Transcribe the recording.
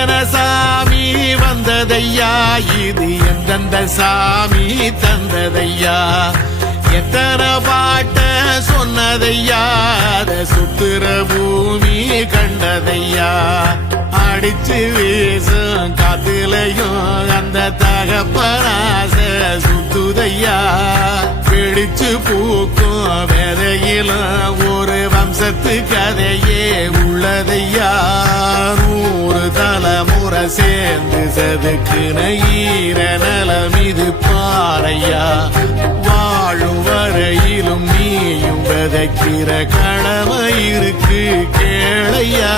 எத்தனை சாமி வந்ததையா, இது எந்தெந்த சாமி தந்ததையா, எத்தனை பாட்ட சொன்னதையா, அத சுத்துற பூமி கண்டதையா, அடிச்சு வீசும் காத்துலையும் அந்த தகப்பனாச சுத்துதையா, பிடிச்சு பூக்கும் விதையிலும் ஒரு வம்சத்து கதையே உள்ளதையா, 100 தலைமுறை சேர்ந்து செதுக்குன ஈர நலம் இது பாறையா, வாழும் வரையிலும் நீயும் விதைக்கிற கடமை இருக்கு கேளையா.